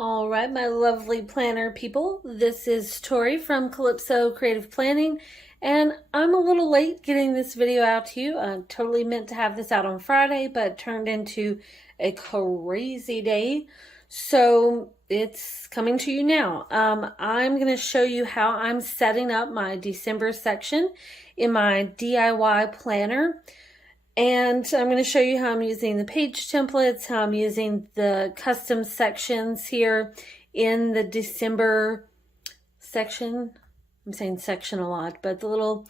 All right, my lovely planner people, this is Tori from Calypso Creative Planning, and I'm a little late getting this video out to you. I totally meant to have this out on Friday, but turned into a crazy day, so it's coming to you now. I'm going to show you how I'm setting up my December section in my DIY planner. And I'm going to show you how I'm using the page templates, how I'm using the custom sections here in the December section. I'm saying section a lot, but the little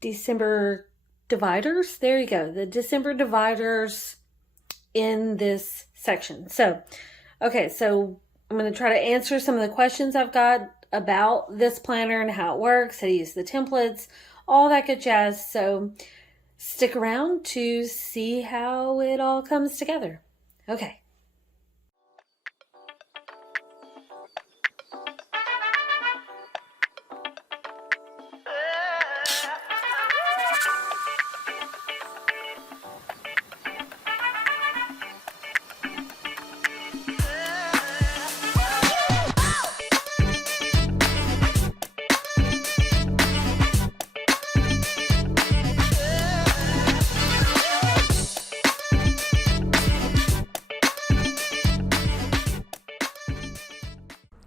December dividers. There you go. The December dividers in this section. So, okay, so I'm going to try to answer some of the questions I've got about this planner and how it works, how to use the templates, all that good jazz. So stick around to see how it all comes together. Okay.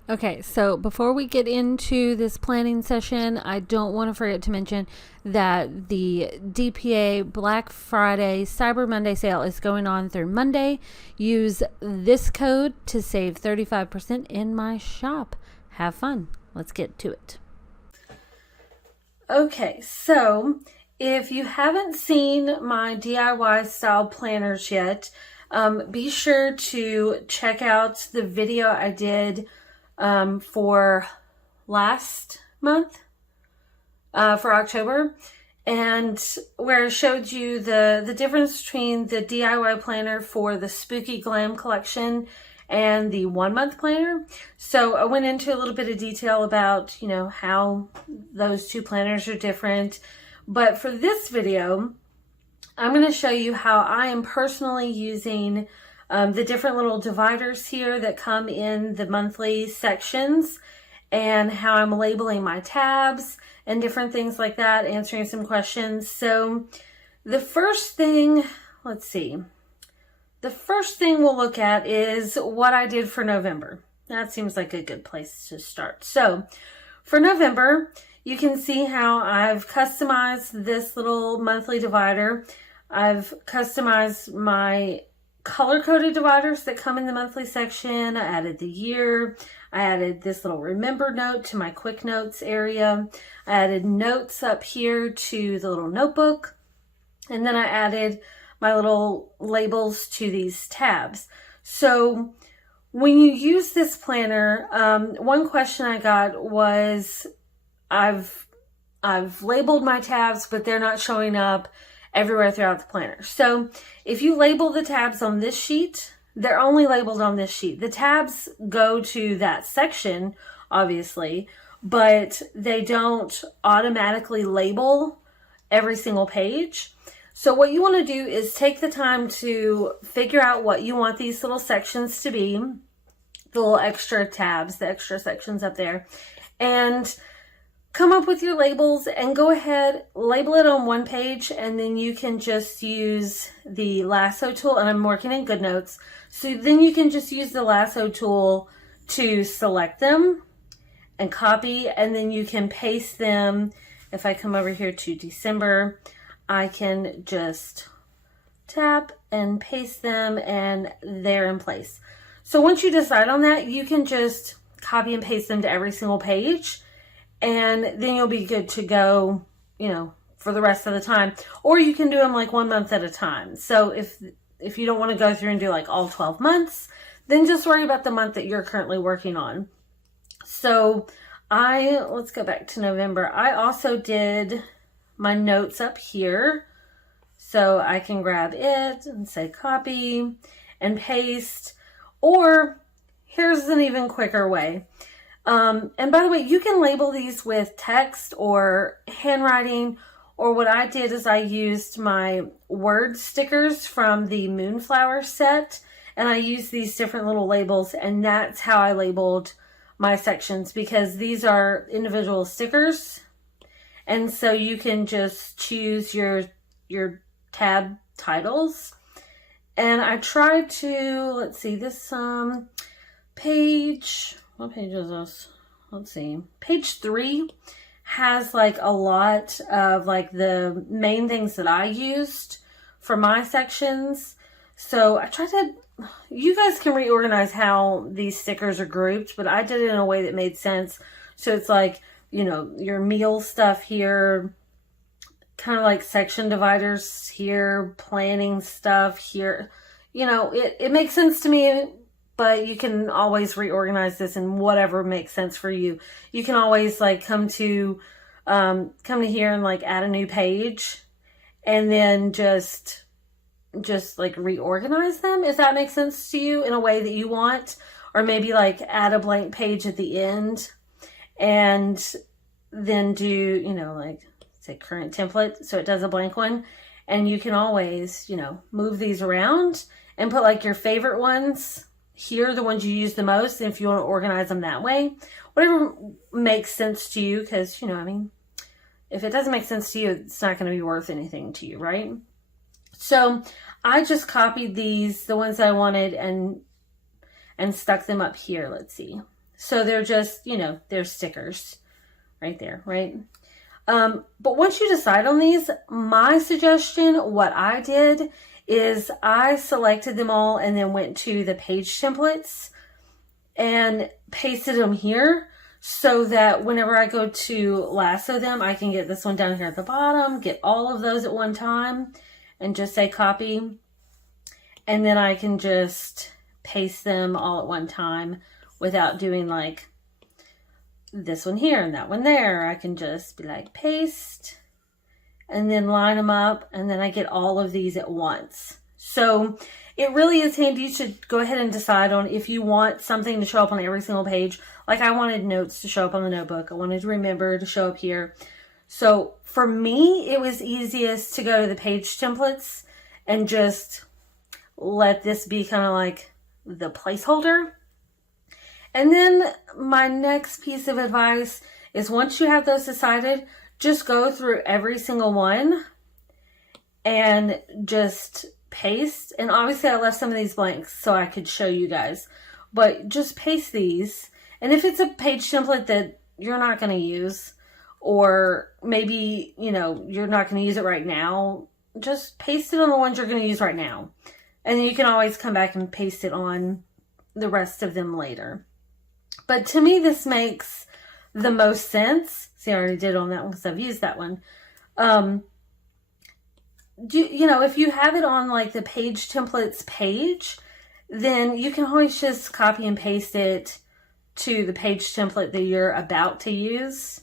Okay, so before we get into this planning session, I don't want to forget to mention that the DPA Black Friday Cyber Monday sale is going on through Monday. Use this code to save 35% in my shop. Have fun. Let's get to it. Okay, so if you haven't seen my DIY style planners yet, be sure to check out the video I did for last month, for October, and where I showed you the difference between the DIY planner for the Spooky Glam collection and the 1 month planner. So I went into a little bit of detail about, you know, how those two planners are different. But for this video, I'm going to show you how I am personally using the different little dividers here that come in the monthly sections, and how I'm labeling my tabs and different things like that, answering some questions. So the first thing, let's see, the first thing we'll look at is what I did for November. That seems like a good place to start. So for November, you can see how I've customized this little monthly divider. I've customized my color-coded dividers that come in the monthly section. I added the year. I added this little remember note to my quick notes area. I added notes up here to the little notebook. And then I added my little labels to these tabs. So when you use this planner, one question I got was, I've labeled my tabs, but they're not showing up everywhere throughout the planner. So if you label the tabs on this sheet, they're only labeled on this sheet. The tabs go to that section, obviously, but they don't automatically label every single page. So what you want to do is take the time to figure out what you want these little sections to be, the little extra tabs, the extra sections up there, and come up with your labels and go ahead, label it on one page, and then you can just use the lasso tool, and I'm working in GoodNotes, so then you can just use the lasso tool to select them and copy, and then you can paste them. If I come over here to December, I can just tap and paste them, and they're in place. So once you decide on that, you can just copy and paste them to every single page, and then you'll be good to go, you know, for the rest of the time. Or you can do them like 1 month at a time. So if you don't want to go through and do like all 12 months, then just worry about the month that you're currently working on. So let's go back to November. I also did my notes up here. So I can grab it and say copy and paste. Or here's an even quicker way. And by the way, you can label these with text or handwriting, or what I did is I used my word stickers from the Moonflower set, and I use these different little labels, and that's how I labeled my sections, because these are individual stickers. And so you can just choose your tab titles. And I tried to, let's see, this page, what page is this? Let's see, page 3 has like a lot of like the main things that I used for my sections. So I tried to, you guys can reorganize how these stickers are grouped, but I did it in a way that made sense. So it's like, you know, your meal stuff here, kind of like section dividers here, planning stuff here. You know, it makes sense to me, but you can always reorganize this in whatever makes sense for you. You can always like come to here and like add a new page, and then just like reorganize them, if that makes sense to you, in a way that you want. Or maybe like add a blank page at the end, and then do, you know, like say current template, so it does a blank one. And you can always, you know, move these around and put like your favorite ones here, the ones you use the most, and if you want to organize them that way, whatever makes sense to you. Because, you know, I mean, if it doesn't make sense to you, it's not going to be worth anything to you, right? So I just copied these, the ones that I wanted, and stuck them up here. Let's see. So they're just, you know, they're stickers right there, right? But once you decide on these, my suggestion, what I did is I selected them all and then went to the page templates and pasted them here, so that whenever I go to lasso them, I can get this one down here at the bottom, get all of those at one time, and just say copy. And then I can just paste them all at one time without doing like this one here and that one there. I can just be like paste and then line them up, and then I get all of these at once. So it really is handy. You should go ahead and decide on if you want something to show up on every single page. Like I wanted notes to show up on the notebook. I wanted to remember to show up here. So for me, it was easiest to go to the page templates and just let this be kind of like the placeholder. And then my next piece of advice is, once you have those decided, just go through every single one and just paste. And obviously I left some of these blanks so I could show you guys, but just paste these. And if it's a page template that you're not going to use, or maybe, you know, you're not going to use it right now, just paste it on the ones you're going to use right now. And then you can always come back and paste it on the rest of them later. But to me, this makes the most sense. See, I already did on that one because I've used that one. You know, if you have it on like the page templates page, then you can always just copy and paste it to the page template that you're about to use,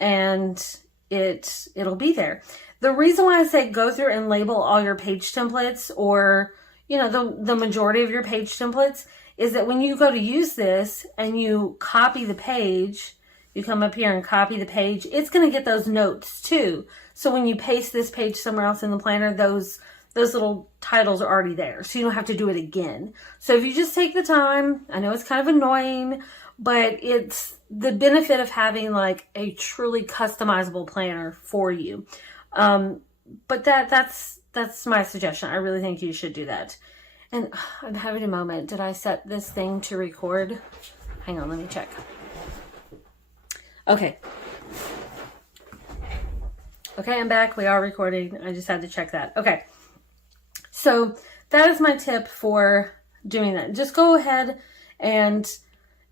and it'll be there. The reason why I say go through and label all your page templates, or, you know, the majority of your page templates, is that when you go to use this and you copy the page, you come up here and copy the page, it's going to get those notes too. So when you paste this page somewhere else in the planner, those little titles are already there, so you don't have to do it again. So if you just take the time, I know it's kind of annoying, but it's the benefit of having like a truly customizable planner for you. But that's my suggestion. I really think you should do that. And I'm having a moment. Did I set this thing to record? Hang on, let me check. Okay. Okay, I'm back. We are recording. I just had to check that. Okay. So that is my tip for doing that. Just go ahead, and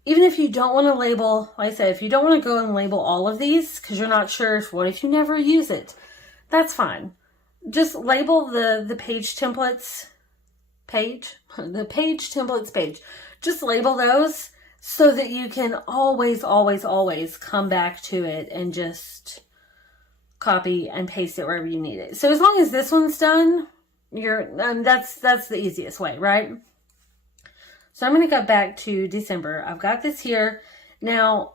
even if you don't want to label, like I said, if you don't want to go and label all of these because you're not sure, what if you never use it? That's fine. Just label the page templates page, the page templates page. Just label those so that you can always, always, always come back to it and just copy and paste it wherever you need it. So as long as this one's done, that's the easiest way, right? So I'm going to go back to December. I've got this here. Now,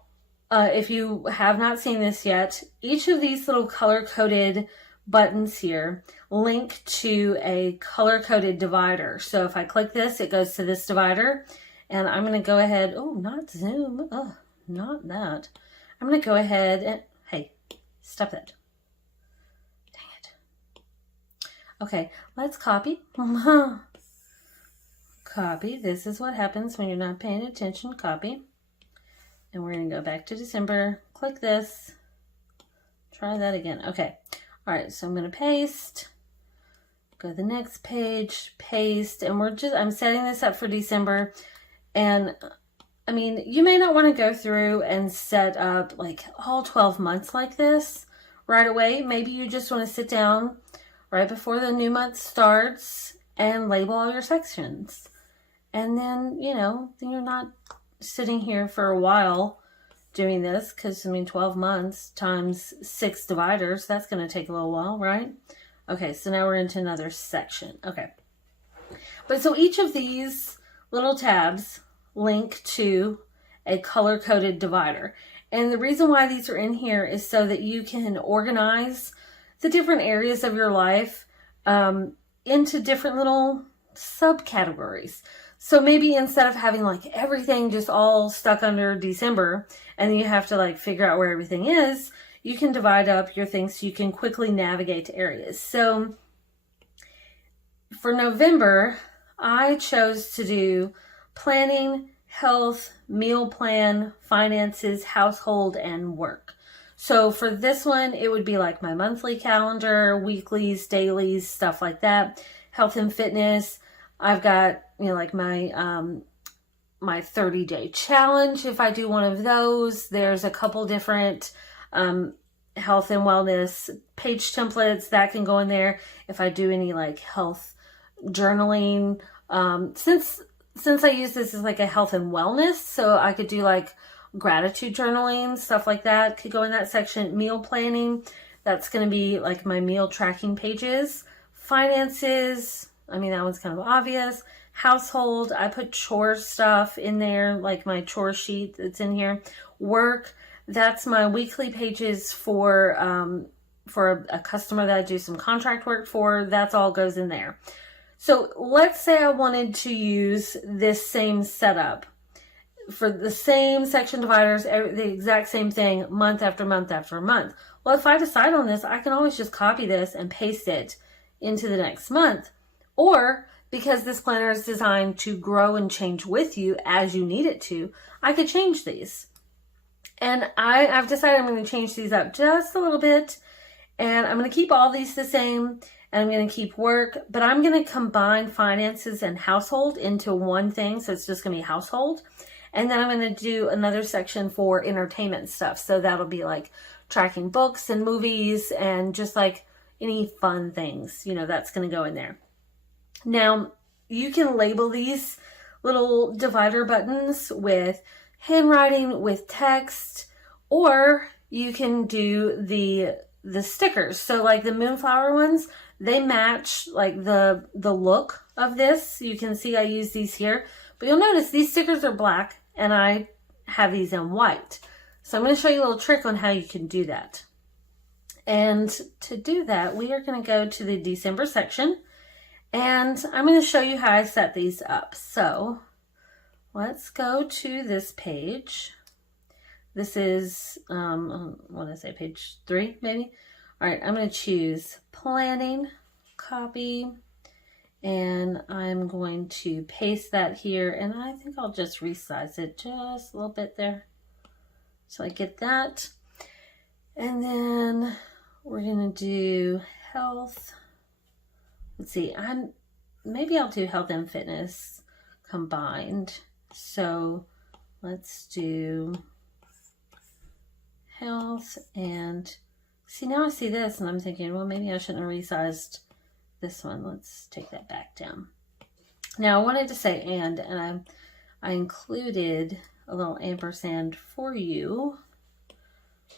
if you have not seen this yet, each of these little color-coded buttons here link to a color-coded divider. So if I click this, it goes to this divider, and I'm going to go ahead, oh, not zoom, oh, not that. I'm going to go ahead and, hey, stop that. Dang it. Okay, let's copy. Copy. This is what happens when you're not paying attention. Copy. And we're going to go back to December. Click this. Try that again. Okay. All right. So I'm going to paste. Go to the next page. Paste. And I'm setting this up for December. And I mean, you may not want to go through and set up like all 12 months like this right away. Maybe you just want to sit down right before the new month starts and label all your sections. And then, you know, then you're not sitting here for a while doing this, because, I mean, 12 months times 6 dividers, that's going to take a little while, right? Okay, so now we're into another section. Okay. But so each of these little tabs link to a color-coded divider. And the reason why these are in here is so that you can organize the different areas of your life into different little subcategories. So maybe instead of having like everything just all stuck under December and you have to like figure out where everything is, you can divide up your things so you can quickly navigate to areas. So for November, I chose to do planning, health, meal plan, finances, household, and work. So for this one, it would be like my monthly calendar, weeklies, dailies, stuff like that. Health and fitness. I've got, you know, like my 30-day challenge. If I do one of those, there's a couple different health and wellness page templates that can go in there. If I do any like health journaling, since I use this as like a health and wellness, so I could do like gratitude journaling, stuff like that could go in that section. Meal planning, that's going to be like my meal tracking pages. Finances, I mean, that one's kind of obvious. Household, I put chore stuff in there, like my chore sheet that's in here. Work, that's my weekly pages for a customer that I do some contract work for. That's all goes in there. So let's say I wanted to use this same setup for the same section dividers, the exact same thing, month after month after month. Well, if I decide on this, I can always just copy this and paste it into the next month. Or, because this planner is designed to grow and change with you as you need it to, I could change these. And I've decided I'm going to change these up just a little bit. And I'm going to keep all these the same. And I'm going to keep work. But I'm going to combine finances and household into one thing. So it's just going to be household. And then I'm going to do another section for entertainment stuff. So that'll be like tracking books and movies and just like any fun things. You know, that's going to go in there. Now, you can label these little divider buttons with handwriting, with text, or you can do the stickers. So like the moonflower ones, they match like the look of this. You can see I use these here, but you'll notice these stickers are black and I have these in white. So I'm going to show you a little trick on how you can do that. And to do that, we are going to go to the December section. And I'm going to show you how I set these up. So let's go to this page. This is, what did I say, page 3 maybe? All right, I'm going to choose planning, copy, and I'm going to paste that here. And I think I'll just resize it just a little bit there. So I get that. And then we're going to do health. Let's see, maybe I'll do health and fitness combined. So let's do health and see, now I see this and I'm thinking, well, maybe I shouldn't have resized this one. Let's take that back down. Now I wanted to say and I included a little ampersand for you.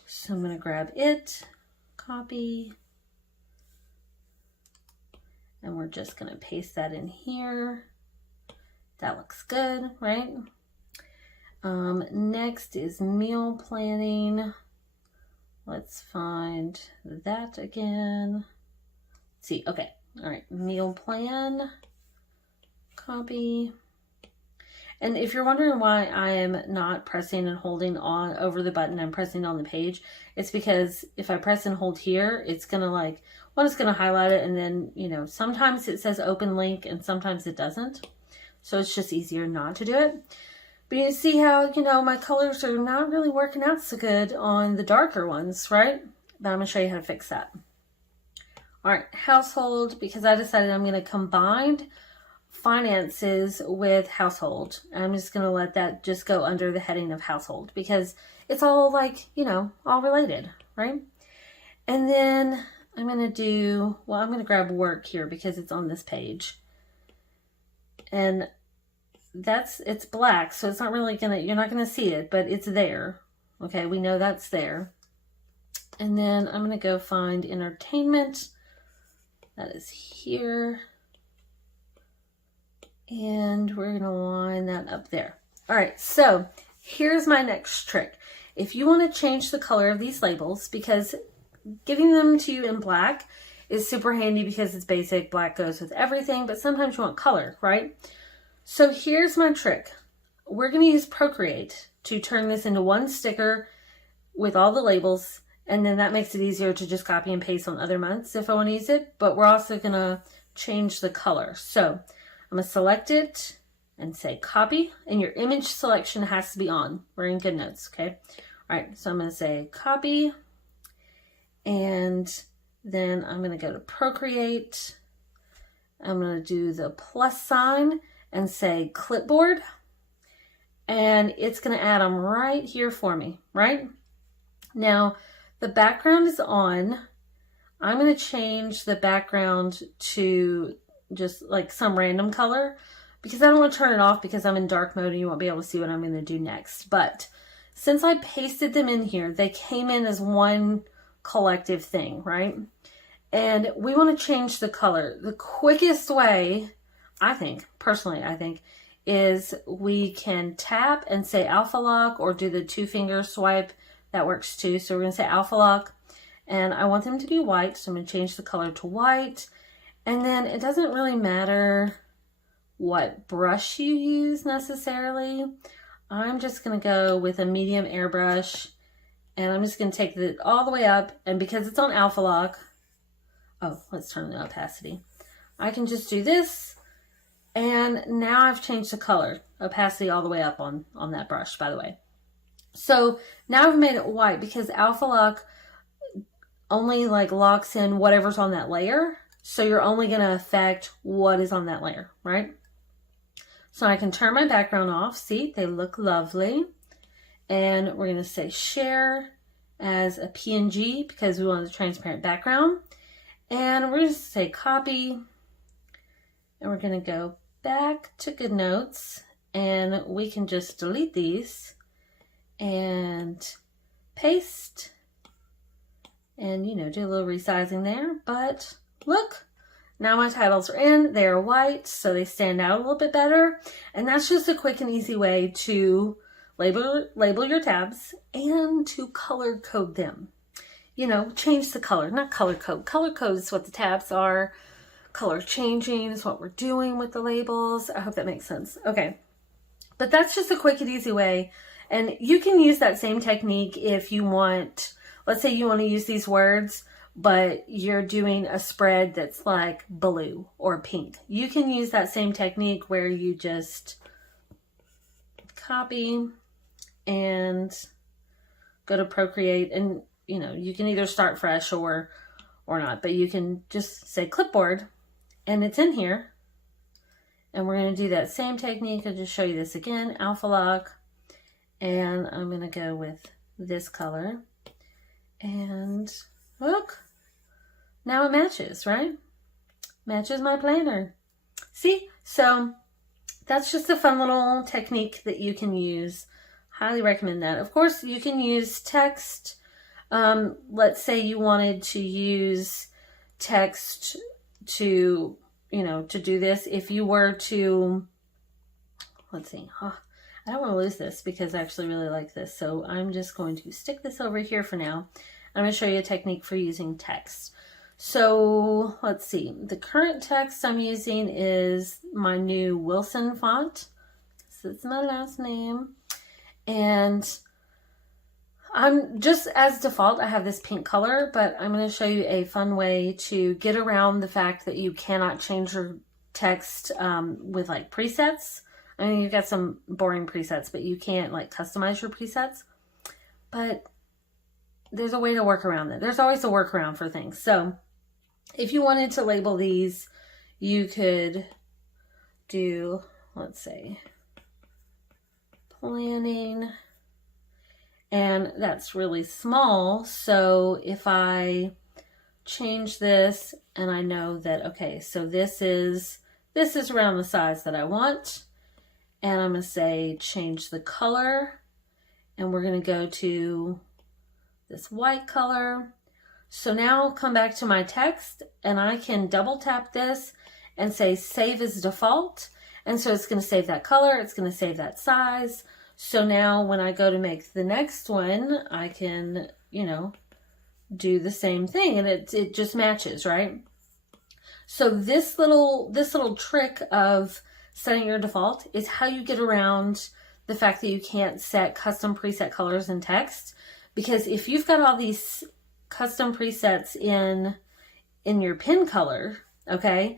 So I'm going to grab it, copy, and we're just going to paste that in here. That looks good, right? Next is meal planning. Let's find that again. See, okay. All right, meal plan, copy. And if you're wondering why I am not pressing and holding on over the button, I'm pressing on the page, it's because if I press and hold here, it's gonna like, well, it's gonna highlight it, and then, you know, sometimes it says open link and sometimes it doesn't. So it's just easier not to do it. But you see how, you know, my colors are not really working out so good on the darker ones, right? But I'm gonna show you how to fix that. All right, household, because I decided I'm gonna combine finances with household. I'm just going to let that just go under the heading of household because it's all like, you know, all related, right? And then I'm going to do, well, I'm going to grab work here because it's on this page. And it's black, so it's not really going to, you're not going to see it, but it's there. Okay, we know that's there. And then I'm going to go find entertainment. That is here. And we're going to line that up there. All right, so here's my next trick. If you want to change the color of these labels, because giving them to you in black is super handy because it's basic, black goes with everything, but sometimes you want color, right? So here's my trick. We're going to use Procreate to turn this into one sticker with all the labels, and then that makes it easier to just copy and paste on other months if I want to use it, but we're also going to change the color. So I'm going to select it and say copy, and your image selection has to be on. We're in GoodNotes, okay? All right, so I'm going to say copy, and then I'm going to go to Procreate. I'm going to do the plus sign and say clipboard, and it's going to add them right here for me, right? Now, the background is on. I'm going to change the background to just like some random color because I don't want to turn it off because I'm in dark mode and you won't be able to see what I'm going to do next. But since I pasted them in here, they came in as one collective thing, right? And we want to change the color. The quickest way, I think, personally, I think, is we can tap and say alpha lock or do the 2-finger swipe. That works too. So we're going to say alpha lock, and I want them to be white. So I'm going to change the color to white. And then it doesn't really matter what brush you use necessarily. I'm just going to go with a medium airbrush, and I'm just going to take it all the way up. And because it's on alpha lock, oh, let's turn the opacity. I can just do this, and now I've changed the color. Opacity all the way up on that brush, by the way. So now I've made it white because alpha lock only like locks in whatever's on that layer. So you're only going to affect what is on that layer, right? So I can turn my background off. See, they look lovely. And we're going to say share as a PNG because we want a transparent background. And we're going to say copy. And we're going to go back to GoodNotes. And we can just delete these and paste. And, you know, do a little resizing there. But look, now my titles are in. They're white, so they stand out a little bit better. And that's just a quick and easy way to label your tabs and to color code them. You know, change the color, not color code. Color code is what the tabs are. Color changing is what we're doing with the labels. I hope that makes sense. Okay, but that's just a quick and easy way. And you can use that same technique if you want, let's say you want to use these words, but you're doing a spread that's like blue or pink. You can use that same technique where you just copy and go to Procreate, and you know, you can either start fresh or not, but you can just say clipboard and it's in here. And we're going to do that same technique. I'll just show you this again, alpha lock, and I'm going to go with this color, and look, now it matches, right? Matches my planner. See? So that's just a fun little technique that you can use. Highly recommend that. Of course, you can use text. Let's say you wanted to use text to, you know, to do this. If you were to, let's see, I don't want to lose this because I actually really like this. So I'm just going to stick this over here for now. I'm going to show you a technique for using text. So let's see, the current text I'm using is my new Wilson font. So it's my last name. And I'm just, as default, I have this pink color, but I'm going to show you a fun way to get around the fact that you cannot change your text with like presets. I mean, you've got some boring presets, but you can't like customize your presets. But there's a way to work around it. There's always a workaround for things. So if you wanted to label these, you could do, let's say, planning, and that's really small. So if I change this and I know that, okay, so this is around the size that I want, and I'm going to say change the color, and we're going to go to this white color. So now I'll come back to my text and I can double tap this and say save as default. And so it's going to save that color. It's going to save that size. So now when I go to make the next one, I can, you know, do the same thing, and it just matches, right? So this little trick of setting your default is how you get around the fact that you can't set custom preset colors in text. Because if you've got all these custom presets in your pen color, okay,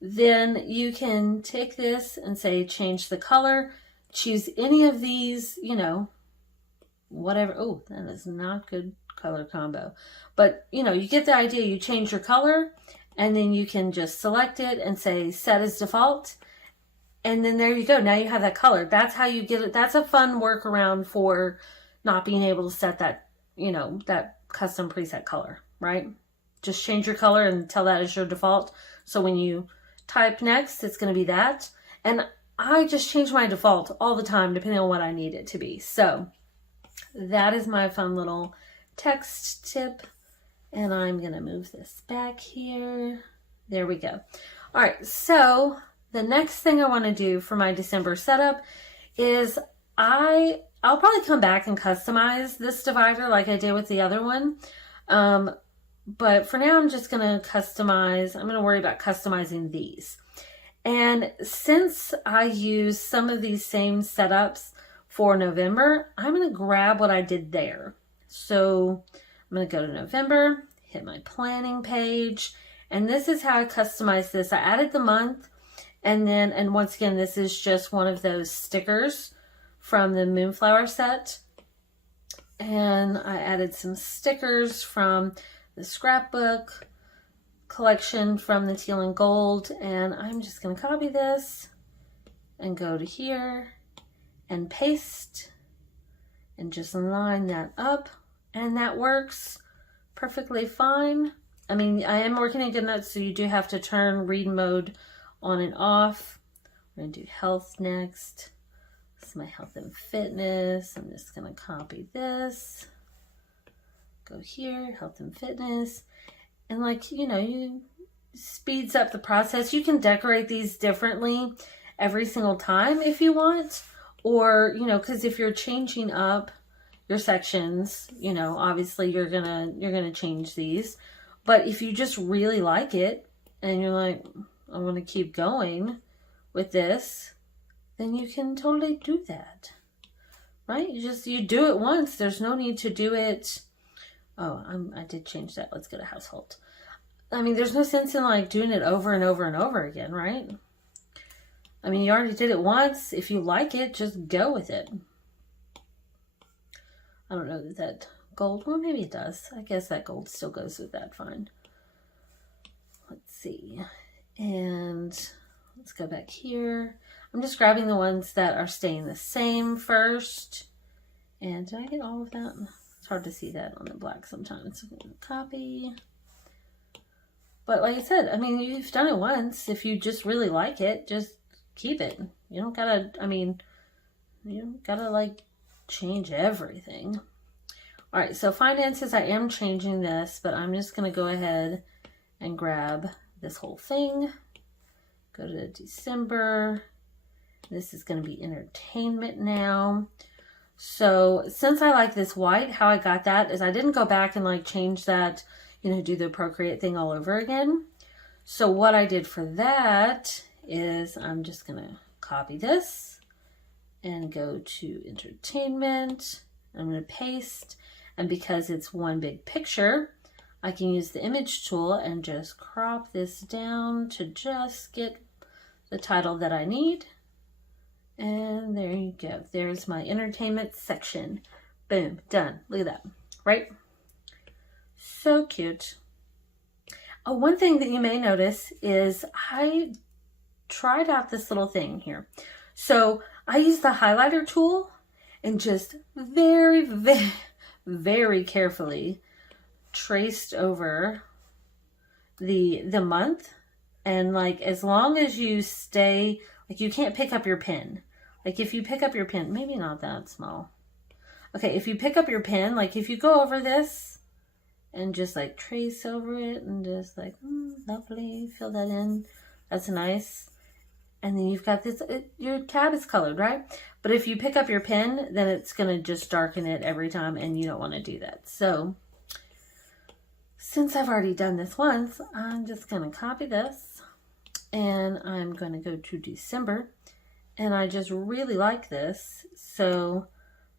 then you can take this and say change the color, choose any of these, you know, whatever. Oh, that is not good color combo, but you know, you get the idea. You change your color and then you can just select it and say set as default, and then there you go. Now you have that color. That's how you get it. That's a fun workaround for not being able to set that, you know, that custom preset color, right? Just change your color and tell that as your default. So when you type next, it's going to be that. And I just change my default all the time depending on what I need it to be. So that is my fun little text tip. And I'm going to move this back here. There we go. All right. So the next thing I want to do for my December setup is I'll probably come back and customize this divider like I did with the other one. But for now, I'm just going to customize. I'm going to worry about customizing these. And since I use some of these same setups for November, I'm going to grab what I did there. So I'm going to go to November, hit my planning page, and this is how I customized this. I added the month, and once again, this is just one of those stickers from the Moonflower set. And I added some stickers from the scrapbook collection from the Teal and Gold, and I'm just going to copy this and go to here and paste and just line that up, and that works perfectly fine. I mean, I am working in GoodNotes, so you do have to turn read mode on and off. We're going to do health next. This is my health and fitness. I'm just going to copy this, go here, health and fitness. And like, you know, you speeds up the process. You can decorate these differently every single time if you want, or, you know, because if you're changing up your sections, you know, obviously you're gonna change these. But if you just really like it and you're like, I want to keep going with this, then you can totally do that, right? You do it once. There's no need to do it. Oh, I did change that. Let's go to household. I mean, there's no sense in like doing it over and over and over again, right? I mean, you already did it once. If you like it, just go with it. I don't know that gold, well, maybe it does. I guess that gold still goes with that fine. Let's see. And let's go back here. I'm just grabbing the ones that are staying the same first. And did I get all of that? It's hard to see that on the black sometimes. So I'm going to copy. But like I said, I mean, you've done it once. If you just really like it, just keep it. You don't gotta, I mean, you don't gotta like change everything. All right, so finances, I am changing this, but I'm just going to go ahead and grab this whole thing. Go to December. This is going to be entertainment now. So since I like this white, how I got that is I didn't go back and like change that, do the Procreate thing all over again. So what I did for that is I'm just going to copy this and go to entertainment. I'm going to paste, and because it's one big picture, I can use the image tool and just crop this down to just get the title that I need. And there you go. There's my entertainment section. Boom, done. Look at that, right? So cute. Oh, one thing that you may notice is I tried out this little thing here. So I used the highlighter tool and just very, very, very carefully traced over the month. And like, as long as you stay, like, you can't pick up your pen. Like, if you pick up your pen, maybe not that small. Okay, if you pick up your pen, like if you go over this and just like trace over it and just like, lovely, fill that in. That's nice. And then you've got this, your tab is colored, right? But if you pick up your pen, then it's going to just darken it every time, and you don't want to do that. So since I've already done this once, I'm just going to copy this, and I'm going to go to December, and I just really like this. So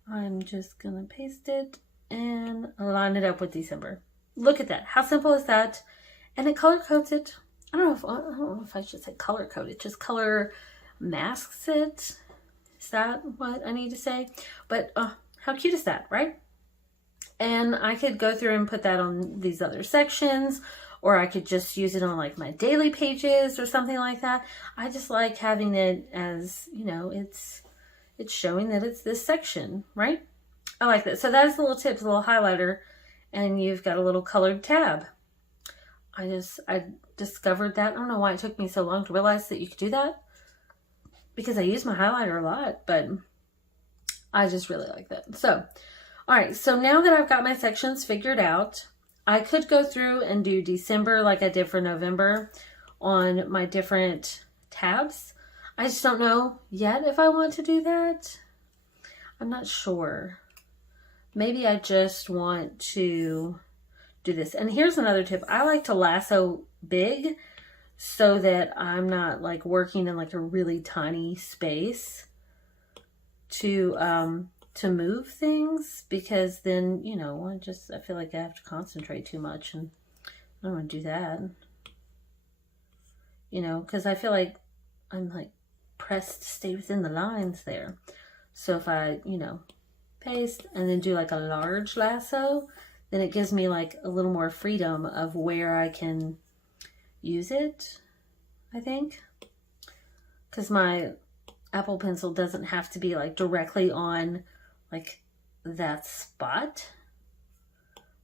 I'm just going to paste it and line it up with December. Look at that. How simple is that? And it color codes it. I don't know if I should say color code it. Just color masks it. Is that what I need to say? But how cute is that, right? And I could go through and put that on these other sections, or I could just use it on like my daily pages or something like that. I just like having it as, it's showing that it's this section, right? I like that. So that's the little tip, the little highlighter, and you've got a little colored tab. I discovered that. I don't know why it took me so long to realize that you could do that, because I use my highlighter a lot, but I just really like that. So, all right. So now that I've got my sections figured out, I could go through and do December like I did for November on my different tabs. I just don't know yet if I want to do that. I'm not sure. Maybe I just want to do this. And here's another tip. I like to lasso big so that I'm not like working in like a really tiny space to move things, because then, I feel like I have to concentrate too much, and I don't want to do that. Because I feel like I'm like pressed to stay within the lines there. So if I, paste and then do like a large lasso, then it gives me like a little more freedom of where I can use it, I think. Because my Apple Pencil doesn't have to be like directly on like that spot.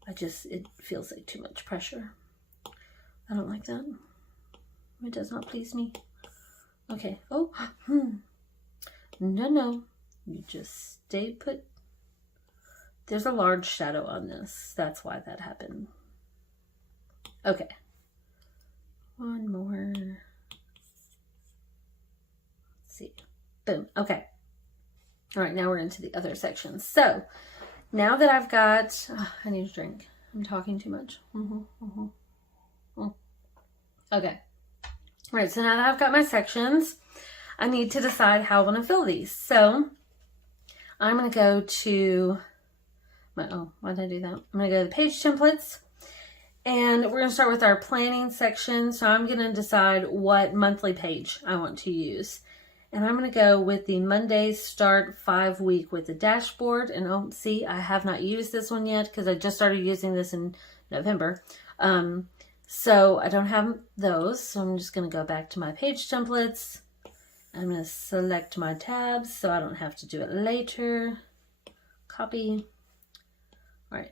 It feels like too much pressure. I don't like that. It does not please me. Okay. Oh, no. You just stay put. There's a large shadow on this. That's why that happened. Okay. One more. Let's see. Boom. Okay. All right, now we're into the other sections. So now that I've got, I need a drink. I'm talking too much. Okay. All right, so now that I've got my sections, I need to decide how I want to fill these. So I'm going to go to why did I do that? I'm going to go to the page templates, and we're going to start with our planning section. So I'm going to decide what monthly page I want to use. And I'm going to go with the Monday Start 5 Week with the dashboard. And see, I have not used this one yet because I just started using this in November. So I don't have those. So I'm just going to go back to my page templates. I'm going to select my tabs so I don't have to do it later. Copy. All right.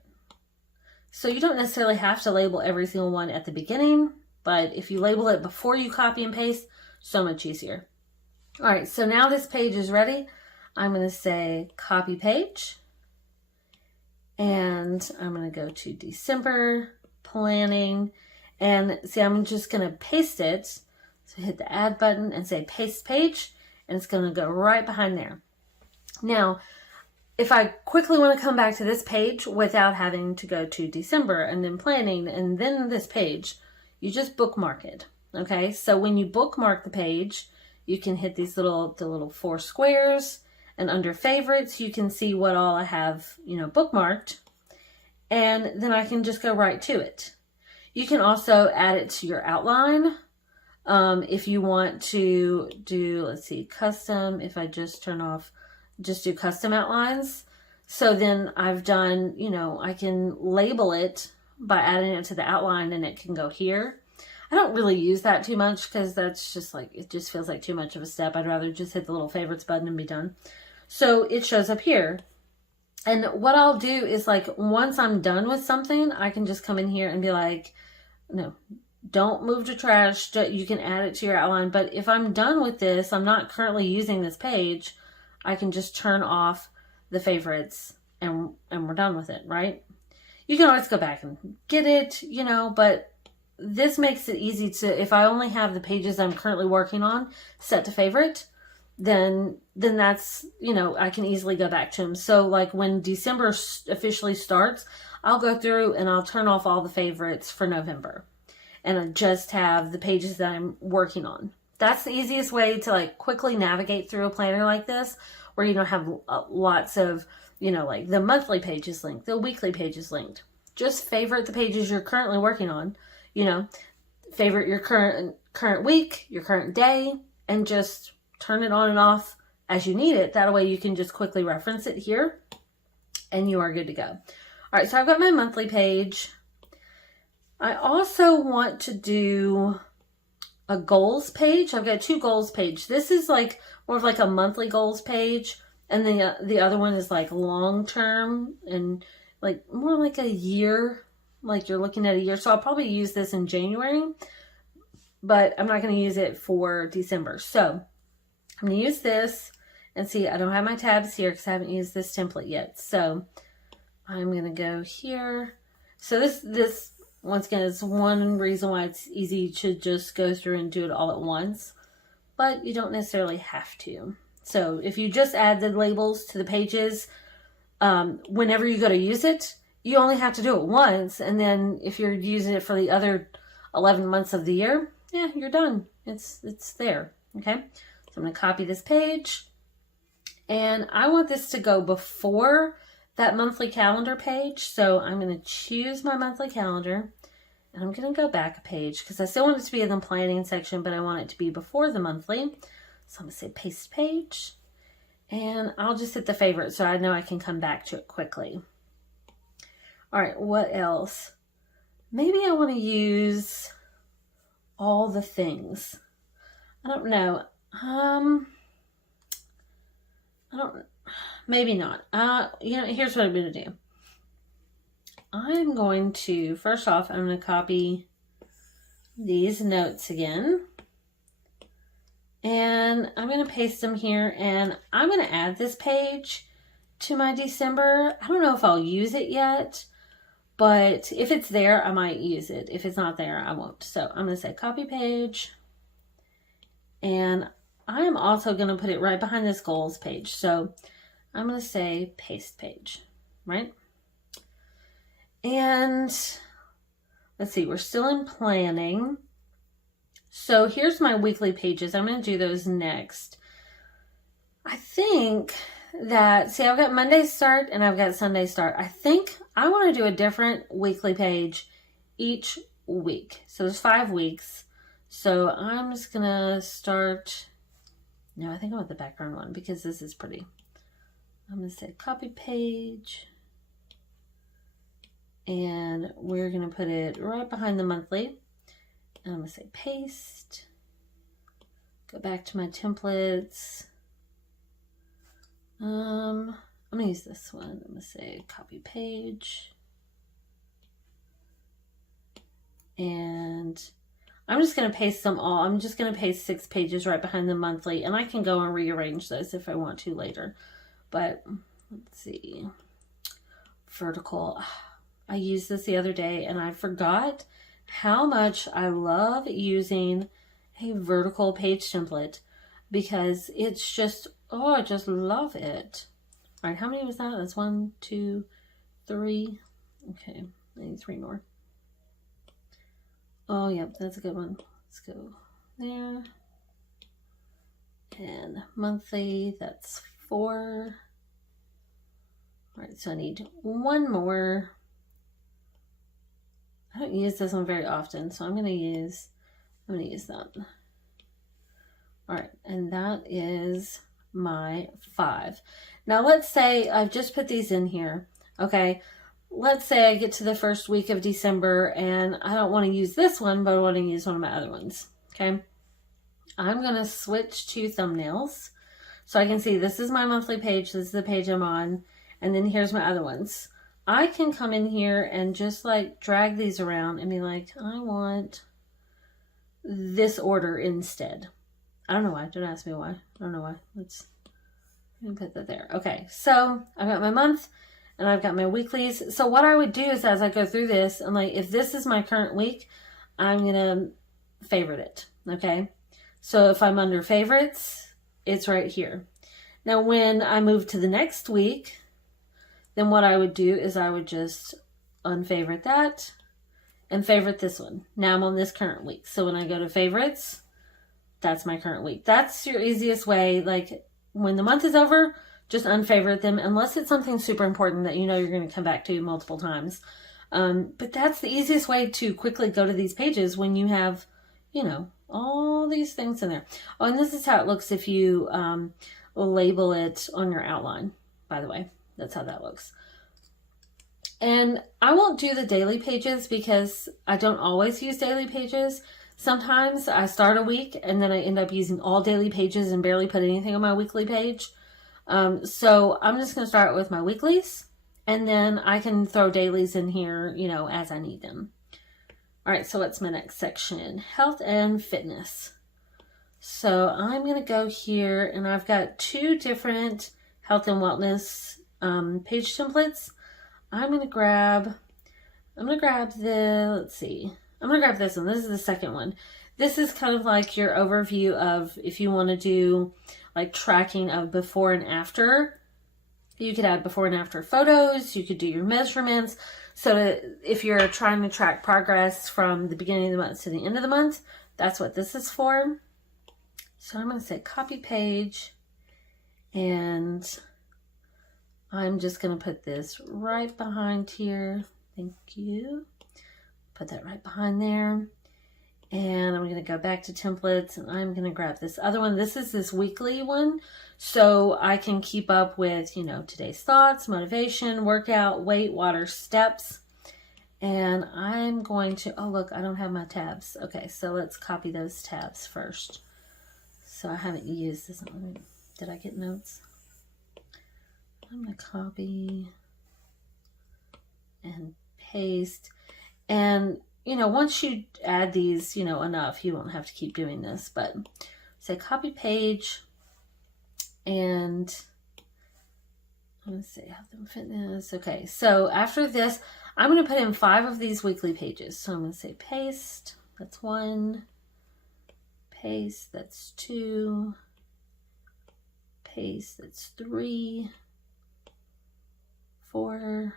So you don't necessarily have to label every single one at the beginning, but if you label it before you copy and paste, so much easier. All right, so now this page is ready. I'm going to say copy page, and I'm going to go to December planning, and see, I'm just going to paste it. So hit the add button and say paste page, and it's going to go right behind there. Now, if I quickly want to come back to this page without having to go to December and then planning and then this page, you just bookmark it. Okay, so when you bookmark the page, you can hit these the little 4 squares, and under favorites, you can see what all I have, bookmarked, and then I can just go right to it. You can also add it to your outline. If you want to do, let's see, custom, if I just do custom outlines. So then I've done, I can label it by adding it to the outline, and it can go here. I don't really use that too much because that's just it just feels like too much of a step. I'd rather just hit the little favorites button and be done. So it shows up here. And what I'll do is once I'm done with something, I can just come in here and be like, no, don't move to trash. You can add it to your outline. But if I'm done with this, I'm not currently using this page, I can just turn off the favorites and we're done with it, right? You can always go back and get it, but this makes it easy to, if I only have the pages I'm currently working on set to favorite, then that's, I can easily go back to them. So when December officially starts, I'll go through and I'll turn off all the favorites for November and I just have the pages that I'm working on. That's the easiest way to quickly navigate through a planner like this, where you don't have lots of, the monthly pages linked, the weekly pages linked. Just favorite the pages you're currently working on, favorite your current week, your current day, and just turn it on and off as you need it. That way you can just quickly reference it here and you are good to go. All right, so I've got my monthly page. I also want to do a goals page. I've got 2 goals page. This is more of a monthly goals page, and the other one is long term and more like a year, you're looking at a year. So I'll probably use this in January, but I'm not going to use it for December. So I'm going to use this, and see, I don't have my tabs here because I haven't used this template yet. So I'm going to go here. So this once again is one reason why it's easy to just go through and do it all at once, but you don't necessarily have to. So if you just add the labels to the pages, whenever you go to use it, you only have to do it once. And then if you're using it for the other 11 months of the year, yeah, you're done. It's there. Okay. So I'm going to copy this page, and I want this to go before that monthly calendar page. So I'm going to choose my monthly calendar, and I'm going to go back a page because I still want it to be in the planning section, but I want it to be before the monthly. So I'm going to say paste page, and I'll just hit the favorite so I know I can come back to it quickly. All right, what else? Maybe I want to use all the things. I don't know. Maybe not. Here's what I'm going to do. I'm going to, first off, I'm going to copy these notes again. And I'm going to paste them here, and I'm going to add this page to my December. I don't know if I'll use it yet, but if it's there, I might use it. If it's not there, I won't. So I'm going to say copy page, and I'm also going to put it right behind this goals page. So I'm going to say paste page, right? And let's see, we're still in planning. So here's my weekly pages. I'm going to do those next. I think that, see, I've got Monday start and I've got Sunday start. I think I want to do a different weekly page each week. So there's 5 weeks. So I'm just going to start, no, I think I want the background one because this is pretty. I'm going to say copy page, and we're going to put it right behind the monthly. And I'm going to say paste, go back to my templates. I'm going to use this one. I'm going to say copy page, and I'm just going to paste them all. I'm just going to paste 6 pages right behind the monthly, and I can go and rearrange those if I want to later. But let's see, vertical. I used this the other day and I forgot how much I love using a vertical page template because it's just, oh, I just love it. All right, how many was that? That's 1, 2, 3. Okay, I need 3 more. Oh, yep, that's a good one. Let's go there. And monthly, that's 4. All right, so I need 1 more. I don't use this one very often, so I'm gonna use that. All right, and that is my 5. Now let's say I've just put these in here, okay? Let's say I get to the first week of December and I don't want to use this one, but I want to use one of my other ones, okay? I'm gonna switch to thumbnails. So I can see this is my monthly page, this is the page I'm on, and then here's my other ones. I can come in here and just like drag these around and be like, I want this order instead. I don't know why. Don't ask me why. I don't know why. Let's put that there. Okay, so I've got my month and I've got my weeklies. So what I would do is as I go through this, and like if this is my current week, I'm gonna favorite it. Okay, so if I'm under favorites, it's right here. Now when I move to the next week, then what I would do is I would just unfavorite that and favorite this one. Now I'm on this current week. So when I go to favorites, that's my current week. That's your easiest way. Like when the month is over, just unfavorite them unless it's something super important that you know you're going to come back to multiple times. But that's the easiest way to quickly go to these pages when you have, you know, all these things in there. Oh, and this is how it looks if you label it on your outline, by the way. That's how that looks. And I won't do the daily pages because I don't always use daily pages. Sometimes I start a week and then I end up using all daily pages and barely put anything on my weekly page. So I'm just going to start with my weeklies and then I can throw dailies in here, you know, as I need them. All right, so what's my next section? Health and fitness. So I'm going to go here and I've got 2 different health and wellness page templates. I'm going to grab the, let's see. I'm going to grab this one. This is the second one. This is kind of like your overview of if you want to do like tracking of before and after. You could add before and after photos. You could do your measurements. So that if you're trying to track progress from the beginning of the month to the end of the month, that's what this is for. So I'm going to say copy page. And I'm just going to put this right behind here. Thank you. Put that right behind there. And I'm going to go back to templates and I'm going to grab this other one. This is this weekly one. So I can keep up with, you know, today's thoughts, motivation, workout, weight, water, steps. And I'm going to, oh look, I don't have my tabs. Okay, so let's copy those tabs first. So I haven't used this one. Did I get notes? I'm going to copy and paste. And, you know, once you add these, you know, enough, you won't have to keep doing this. But say copy page. And let's see, health and fitness. Okay, so after this, I'm going to put in 5 of these weekly pages. So I'm going to say paste. That's 1. Paste. That's 2. Paste. That's 3. 4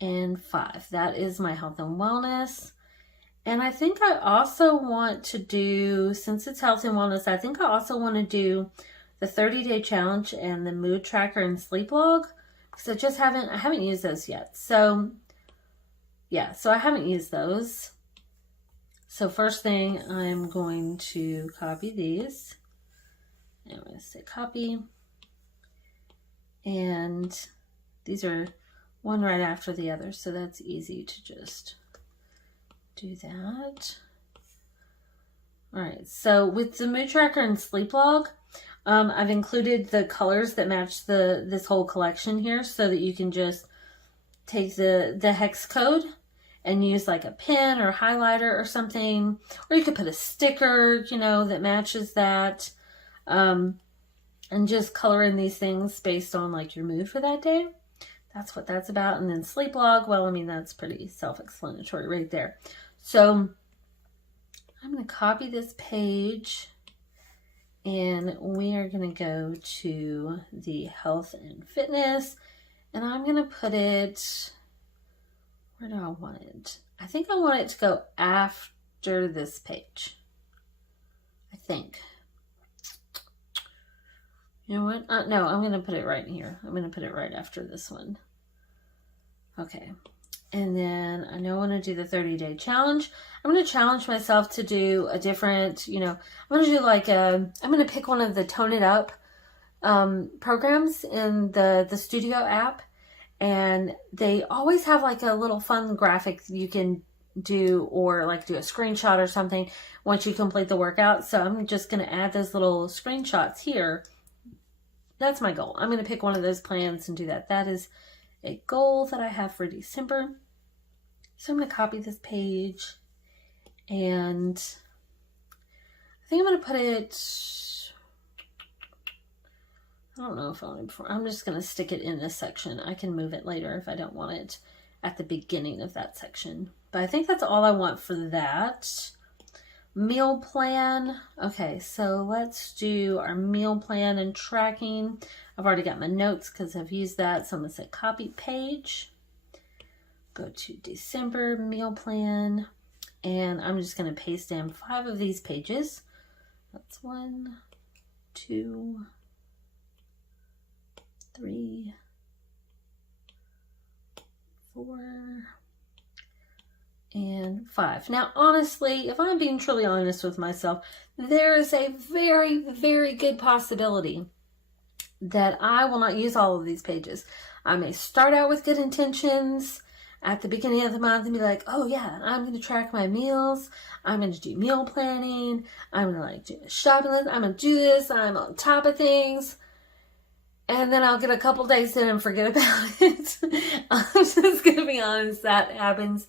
and 5. That is my health and wellness. And I think I also want to do, since it's health and wellness, I think I also want to do the 30-day challenge and the mood tracker and sleep log because I haven't used those yet. So yeah, so I haven't used those. So first thing, I'm going to copy these. And I'm going to say copy. And these are one right after the other, so that's easy to just do that. All right, so with the mood tracker and sleep log, I've included the colors that match this whole collection here so that you can just take the hex code and use like a pen or highlighter or something, or you could put a sticker, you know, that matches that. And just color in these things based on like your mood for that day. That's what that's about. And then sleep log, well, I mean, that's pretty self-explanatory right there. So I'm going to copy this page and we are going to go to the health and fitness, and I'm going to put it, where do I want it? I think I want it to go after this page. I think. You know what? No, I'm going to put it right here. I'm going to put it right after this one. Okay. And then I know I want to do the 30-day challenge. I'm going to challenge myself to do a different, I'm going to do like I'm going to pick one of the Tone It Up programs in the Studio app. And they always have like a little fun graphic you can do, or like do a screenshot or something once you complete the workout. So I'm just going to add those little screenshots here. That's my goal. I'm going to pick one of those plans and do that. That is a goal that I have for December. So I'm going to copy this page, and I think I'm going to put it, I don't know if I want it before. I'm just going to stick it in this section. I can move it later if I don't want it at the beginning of that section. But I think that's all I want for that. Meal plan. Okay, so let's do our meal plan and tracking. I've already got my notes because I've used that. So I'm going to say copy page. Go to December meal plan. And I'm just going to paste in 5 of these pages. That's 1, 2, 3, 4, and 5. Now, honestly, if I'm being truly honest with myself, there is a very, very good possibility that I will not use all of these pages. I may start out with good intentions at the beginning of the month and be like, oh yeah, I'm going to track my meals. I'm going to do meal planning. I'm going to do a shopping list. I'm going to do this. I'm on top of things. And then I'll get a couple days in and forget about it. I'm just going to be honest, that happens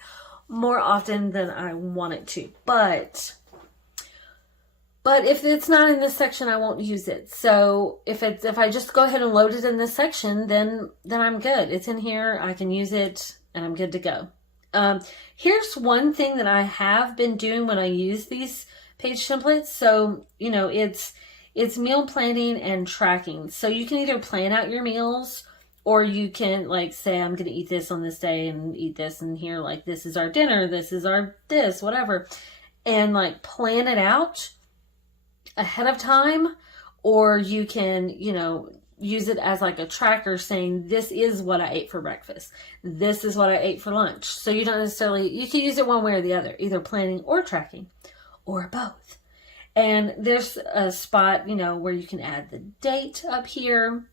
more often than I want it to. But if it's not in this section, I won't use it. So if I just go ahead and load it in this section, then I'm good. It's in here. I can use it and I'm good to go. Here's one thing that I have been doing when I use these page templates. So, it's meal planning and tracking. So you can either plan out your meals, or you can like say, I'm going to eat this on this day and eat this in here. Like this is our dinner. This is our this, whatever. And like plan it out ahead of time. Or you can, use it as like a tracker saying, this is what I ate for breakfast. This is what I ate for lunch. So you don't necessarily, you can use it one way or the other, either planning or tracking or both. And there's a spot, where you can add the date up here.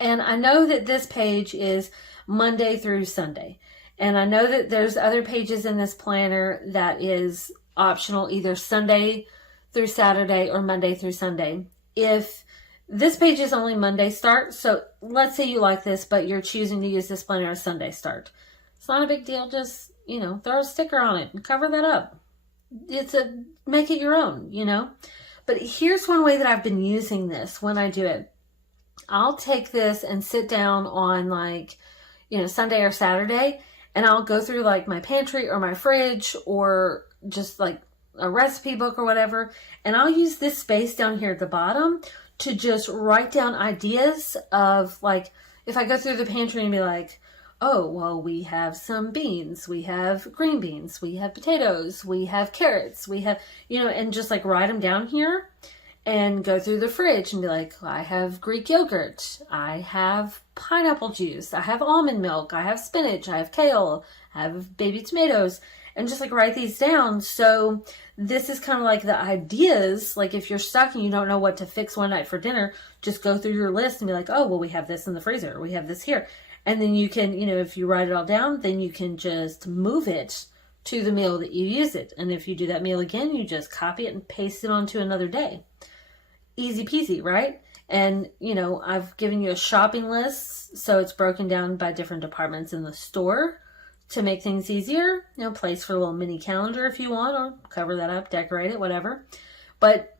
And I know that this page is Monday through Sunday. And I know that there's other pages in this planner that is optional, either Sunday through Saturday or Monday through Sunday. If this page is only Monday start, so let's say you like this, but you're choosing to use this planner as Sunday start. It's not a big deal. Just, throw a sticker on it and cover that up. Make it your own, But here's one way that I've been using this when I do it. I'll take this and sit down on Sunday or Saturday, and I'll go through like my pantry or my fridge or just like a recipe book or whatever. And I'll use this space down here at the bottom to just write down ideas of like, if I go through the pantry and be like, oh, well, we have some beans, we have green beans, we have potatoes, we have carrots, we have, and just like write them down here and go through the fridge and be like, I have Greek yogurt, I have pineapple juice, I have almond milk, I have spinach, I have kale, I have baby tomatoes, and just like write these down. So this is kind of like the ideas, like if you're stuck and you don't know what to fix one night for dinner, just go through your list and be like, oh, well, we have this in the freezer, we have this here. And then you can, if you write it all down, then you can just move it to the meal that you use it. And if you do that meal again, you just copy it and paste it onto another day. Easy peasy, right? And, I've given you a shopping list, so it's broken down by different departments in the store to make things easier. Place for a little mini calendar if you want, or cover that up, decorate it, whatever. But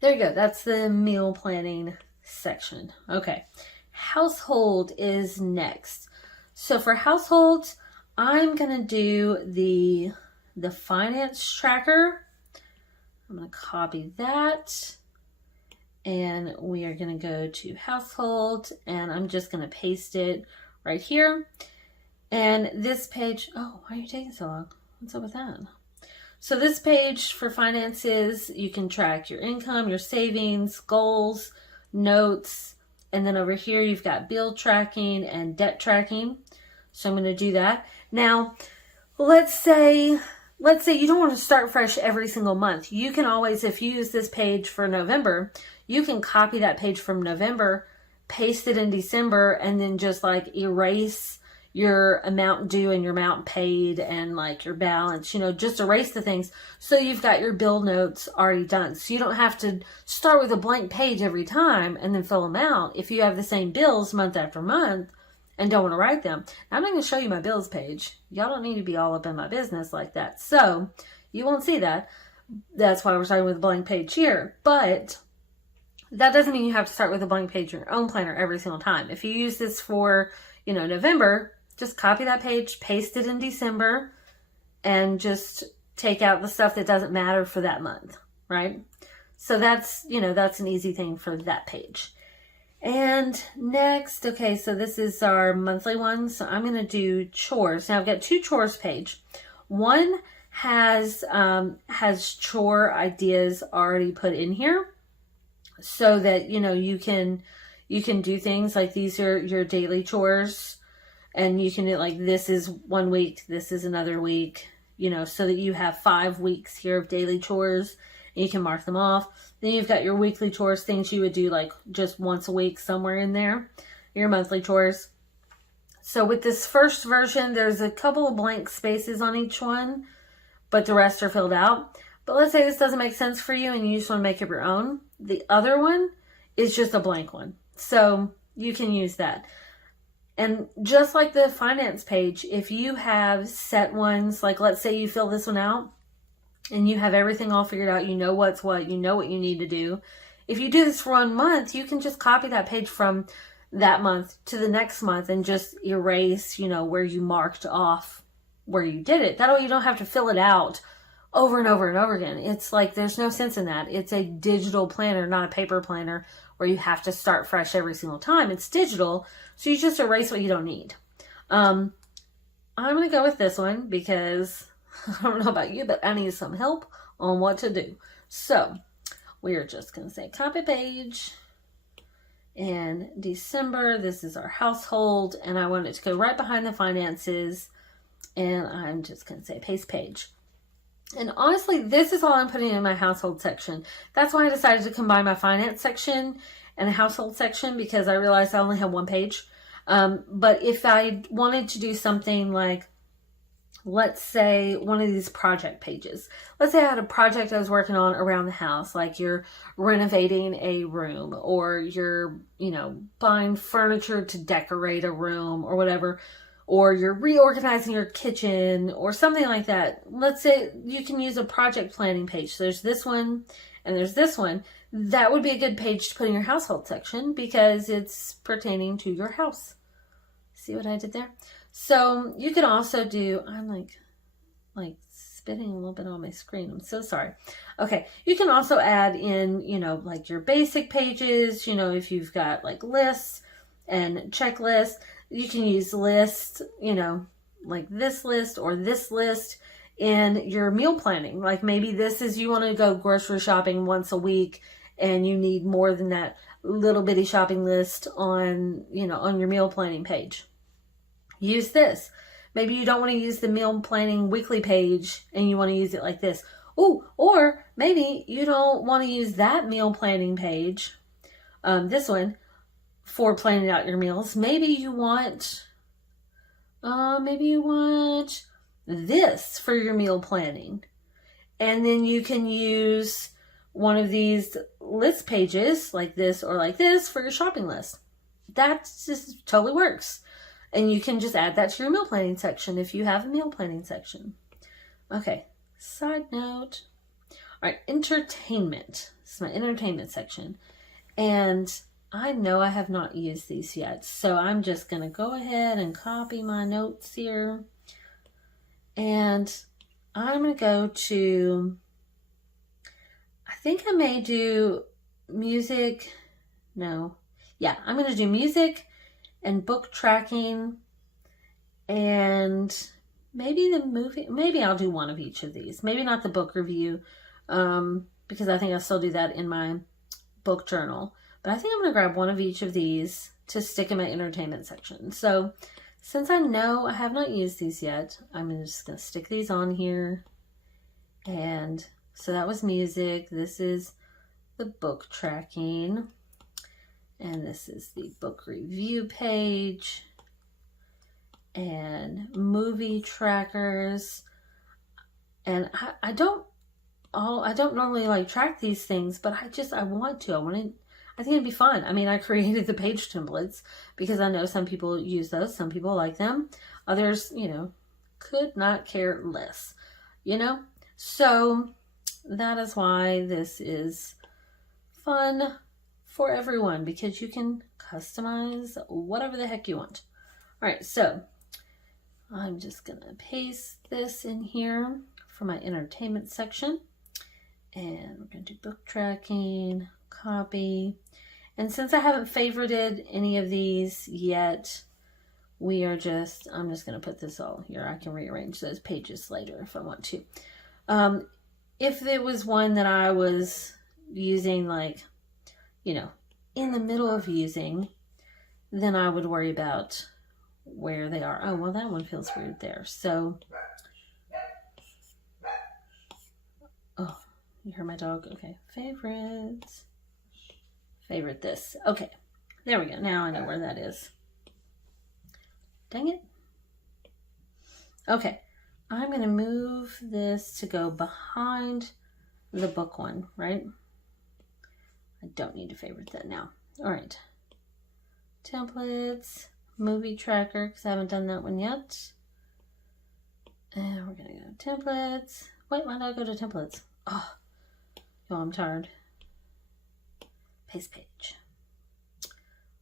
there you go. That's the meal planning section. Okay. Household is next. So for households, I'm going to do the finance tracker. I'm going to copy that. and we are going to go to household, and I'm just going to paste it right here. And this page, oh, why are you taking so long? What's up with that? So this page for finances, you can track your income, your savings, goals, notes, and then over here you've got bill tracking and debt tracking. So I'm going to do that. Now, let's say you don't want to start fresh every single month. You can always, if you use this page for November, you can copy that page from November, paste it in December, and then just like erase your amount due and your amount paid and like your balance, you know, just erase the things. So you've got your bill notes already done. So you don't have to start with a blank page every time and then fill them out. If you have the same bills month after month and don't want to write them. Now, I'm not going to show you my bills page. Y'all don't need to be all up in my business like that. So you won't see that. That's why we're starting with a blank page here. But that doesn't mean you have to start with a blank page in your own planner every single time. If you use this for, you know, November, just copy that page, paste it in December, and just take out the stuff that doesn't matter for that month, right? So that's, you know, that's an easy thing for that page. And next, okay, so this is our monthly one. So I'm going to do chores. Now I've got two chores page. One has chore ideas already put in here so that, you know, you can do things like these are your daily chores. And you can do like, this is 1 week, this is another week, you know, so that you have 5 weeks here of daily chores and you can mark them off. Then you've got your weekly chores, things you would do like just once a week somewhere in there, your monthly chores. So with this first version, there's a couple of blank spaces on each one, but the rest are filled out. But let's say this doesn't make sense for you and you just want to make up your own. The other one is just a blank one. So you can use that. And just like the finance page, if you have set ones, like let's say you fill this one out and you have everything all figured out, you know what's what, you know what you need to do. If you do this for 1 month, you can just copy that page from that month to the next month and just erase, you know, where you marked off where you did it. That way you don't have to fill it out over and over and over again. It's like, there's no sense in that. It's a digital planner, not a paper planner where you have to start fresh every single time. It's digital, so you just erase what you don't need. I'm going to go with this one because I don't know about you, but I need some help on what to do. So we are just going to say copy page. And December, this is our household, and I want it to go right behind the finances. And I'm just going to say paste page. And honestly, this is all I'm putting in my household section. That's why I decided to combine my finance section and a household section, because I realized I only have one page. But if I wanted to do something like, let's say one of these project pages. Let's say I had a project I was working on around the house, like you're renovating a room, or you're, you know, buying furniture to decorate a room or whatever, or you're reorganizing your kitchen or something like that. Let's say you can use a project planning page. So there's this one and there's this one. That would be a good page to put in your household section because it's pertaining to your house. See what I did there? So you can also do, I'm like spinning a little bit on my screen. I'm so sorry. Okay. You can also add in, you know, like your basic pages, you know, if you've got like lists and checklists, you can use lists, you know, like this list or this list in your meal planning. Like maybe this is, you want to go grocery shopping once a week and you need more than that little bitty shopping list on, you know, on your meal planning page. Use this. Maybe you don't want to use the meal planning weekly page and you want to use it like this. Oh, or maybe you don't want to use that meal planning page, this one, for planning out your meals. Maybe you want this for your meal planning. And then you can use one of these list pages like this or like this for your shopping list. That just totally works. And you can just add that to your meal planning section if you have a meal planning section. Okay, side note. All right, entertainment. This is my entertainment section. And I know I have not used these yet, so I'm just going to go ahead and copy my notes here. And I'm going to go to, I think I may do music. No. Yeah, I'm going to do music and book tracking and maybe the movie. Maybe I'll do one of each of these. Maybe not the book review because I think I'll still do that in my book journal. But I think I'm going to grab one of each of these to stick in my entertainment section. So since I know I have not used these yet, I'm just going to stick these on here. And so that was music. This is the book tracking. And this is the book review page. And movie trackers. And I don't normally like track these things, but I want to. I think it'd be fun. I mean, I created the page templates because I know some people use those. Some people like them. Others, could not care less, So that is why this is fun for everyone because you can customize whatever the heck you want. All right, so I'm just going to paste this in here for my entertainment section. And we're going to do book tracking, copy. And since I haven't favorited any of these yet, I'm just going to put this all here. I can rearrange those pages later if I want to. If there was one that I was using in the middle of using, then I would worry about where they are. Oh, well, that one feels weird there. So, oh, you heard my dog? Okay, favorites. Favorite this. Okay, there we go. Now I know where that is. Dang it. Okay, I'm going to move this to go behind the book one, right? I don't need to favorite that now. All right. Templates, movie tracker, because I haven't done that one yet. And we're going to go templates. Wait, why did I go to templates? Oh, no, I'm tired. Paste page.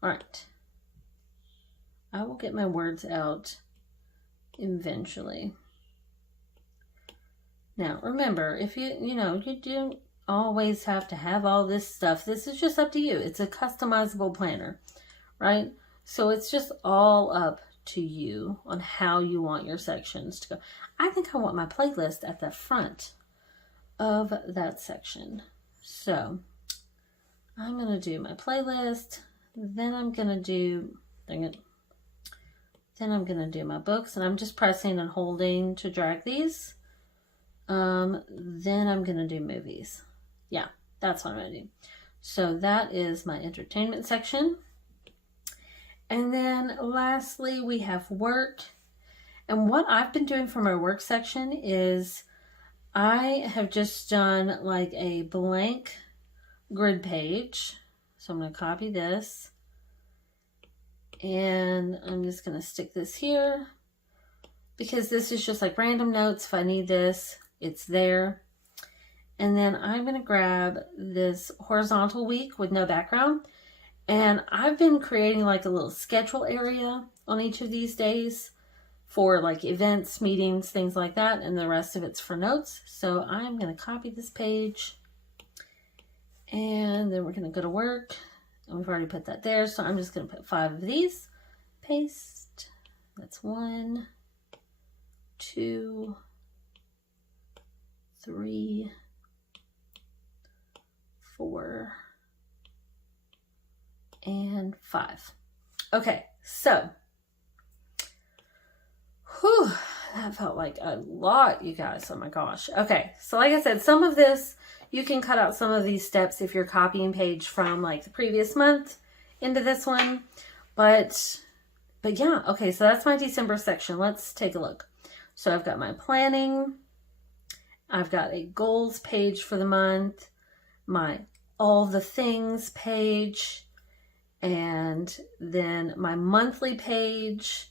All right. I will get my words out eventually. Now, remember, if you don't always have to have all this stuff. This is just up to you. It's a customizable planner, right? So it's just all up to you on how you want your sections to go. I think I want my playlist at the front of that section. So I'm going to do my playlist. Then I'm going to do, then I'm going to do my books, and I'm just pressing and holding to drag these. Then I'm going to do movies. Yeah, that's what I'm going to do. So that is my entertainment section. And then lastly, we have work. And what I've been doing for my work section is I have just done like a blank grid page. So I'm going to copy this. And I'm just going to stick this here because this is just like random notes. If I need this, it's there. And then I'm going to grab this horizontal week with no background. And I've been creating like a little schedule area on each of these days for like events, meetings, things like that. And the rest of it's for notes. So I'm going to copy this page. And then we're going to go to work. And we've already put that there. So I'm just going to put 5 of these. Paste. That's 1, 2, 3, 4, and 5. Okay, so, whew, that felt like a lot, you guys. Oh my gosh. Okay, so like I said, some of this, you can cut out some of these steps if you're copying page from like the previous month into this one. But yeah, okay, so that's my December section. Let's take a look. So I've got my planning. I've got a goals page for the month, my all the things page, and then my monthly page.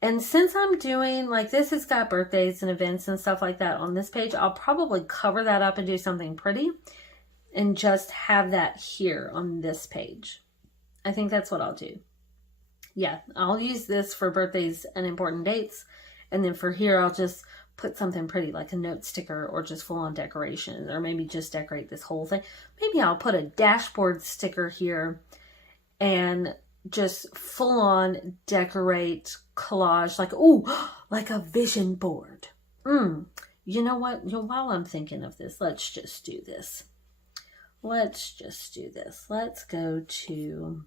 And since I'm doing, like, this has got birthdays and events and stuff like that on this page, I'll probably cover that up and do something pretty and just have that here on this page. I think that's what I'll do. Yeah, I'll use this for birthdays and important dates. And then for here, I'll just put something pretty like a note sticker or just full on decoration, or maybe just decorate this whole thing. Maybe I'll put a dashboard sticker here and just full on decorate collage, like, ooh, like a vision board. You know what? While I'm thinking of this, let's just do this. Let's just do this. Let's go to,